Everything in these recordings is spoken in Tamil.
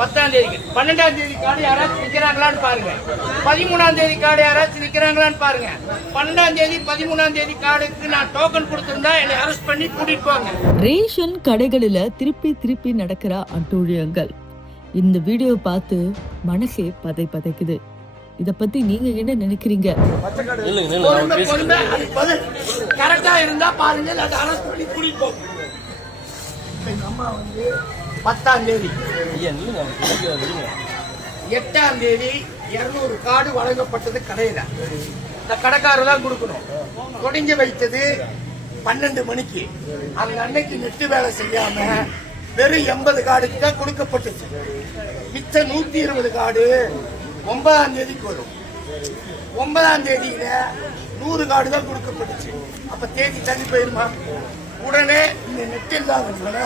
10ஆம் தேதிக்கு 12ஆம் தேதி கார்டு யாராச்சும் நிக்கிறாங்களான்னு பாருங்க. 13ஆம் தேதி கார்டு யாராச்சும் நிக்கிறாங்களான்னு பாருங்க. 12ஆம் தேதி 13ஆம் தேதி கார்டுக்கு நான் டோக்கன் கொடுத்திருந்தா என்னை அரெஸ்ட் பண்ணி கூட்டிட்டு போங்க. ரேஷன் கடைகளில திருப்பி நடக்கிற அட்டூழியங்கள். இந்த வீடியோ பார்த்து மனசே பதைக்குது. இத பத்தி நீங்க என்ன நினைக்கிறீங்க? கரெக்டா இருந்தா பாருங்க, அரெஸ்ட் பண்ணி கூட்டிட்டு போங்க. எங்க அம்மா வந்து 10ஆம் தேதி 8ஆம் தேதி 200 கார்டு வழங்கப்பட்டது கடையில. இந்த கடைக்காரர் தான் கொடுக்கணும். தொடங்கி வைத்தது 12 மணிக்கு. அந்த அன்னைக்கு நெட்டு வேலை செய்யாம வெறும் 80 கார்டுக்கு தான் கொடுக்கப்பட்டுச்சு. மிச்ச 120 கார்டு 9ஆம் தேதிக்கு வரும். 9ஆம் தேதியில 100 கார்டு தான் கொடுக்கப்பட்டுச்சு. அப்ப தேதி தள்ளி போயிருமா? உடனே இந்த நெட் இல்லாதவங்கள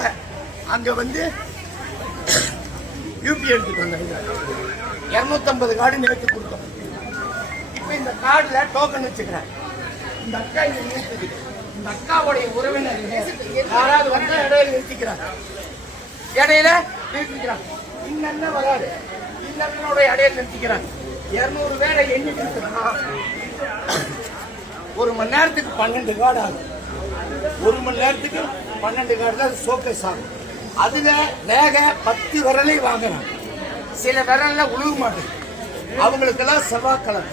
அங்க வந்து யூபி எடுத்துட்டு வந்தாங்க. 250 கார்டு நேற்று கொடுத்தோம். இப்ப இந்த கார்டுல டோக்கன் வச்சுக்கிறேன். இந்த அக்கா இங்க நிறுத்திக்கிட்டு, இந்த அக்காவுடைய உறவினர் யாராவது வந்து இடையில நிறுத்திக்கிறாங்க. இன்ன வராது, இன்னோட இடையில நிறுத்திக்கிறாங்க. 200 பேரை எண்ணிட்டு ஒரு மணி நேரத்துக்கு 12 கார்டு ஆகும். 1 மணி நேரத்துக்கு 12 கார்டு தான் ஷோகேஸ் ஆகும். அதுல வேக 10 விரலை வாங்குறாங்க. சில விரல்ல உழுக மாட்டேங்குது. அவங்களுக்கெல்லாம் செவ்வாய்க்கிழமை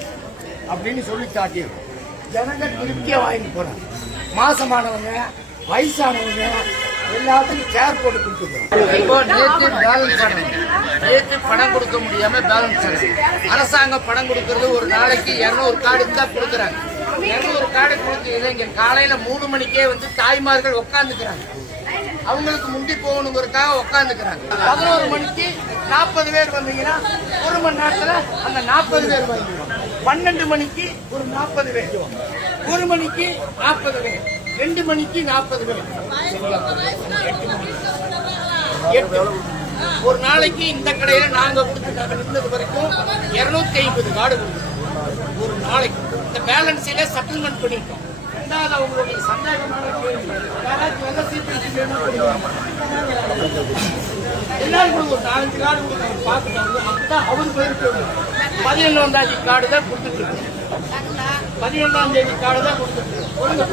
அப்படின்னு சொல்லி காட்டியும் ஜனங்க திருப்தியா வாங்கிட்டு போறாங்க. மாசமானவங்க, வயசானவங்க எல்லாத்துக்கும் சேர் போட்டு கொடுத்துருக்கோம். இப்போ நேற்று பேலன்ஸ் ஆனவங்க, நேற்று பணம் கொடுக்க முடியாம பேலன்ஸ் ஆனது. அரசாங்கம் பணம் கொடுக்கறது ஒரு நாளைக்கு 200 கார்டுக்கு தான் கொடுக்குறாங்க. 200 கார்டு கொடுத்து இங்க காலையில 3 மணிக்கே வந்து தாய்மார்கள் உட்காந்துக்கிறாங்க. அவங்களுக்கு முந்தி போகணுங்கிறதுக்காக உட்காந்துக்கிறாங்க. 11 மணிக்கு 40 பேர் வந்தீங்கன்னா 1 மணி நேரத்துல அந்த 40 பேர் வாங்கிடுவோம். 12 மணிக்கு ஒரு 40 பேர், 1 மணிக்கு 40 பேர், 2 மணிக்கு 40 பேர், 8 ஒரு நாளைக்கு இந்த கடையில நாங்க இருந்தது வரைக்கும் 250 கார்டு கொடுத்தோம் ஒரு நாளைக்கு. இந்த பேலன்ஸில செட்டில்மெண்ட் பண்ணிட்டோம். ரெண்டாவது அவங்களுடைய சந்தேகமான எல்லாரும் ஒரு 4-5 கார்டு கொடுத்து பார்த்துட்டாங்க. அப்பதான் அவரு போயிருக்கு. 11ஆம் தேதி கார்டு தான் கொடுத்துட்டு இருக்கு. 11ஆம் தேதி கார்டு தான் கொடுத்துட்டு இருக்கு. பொறுங்க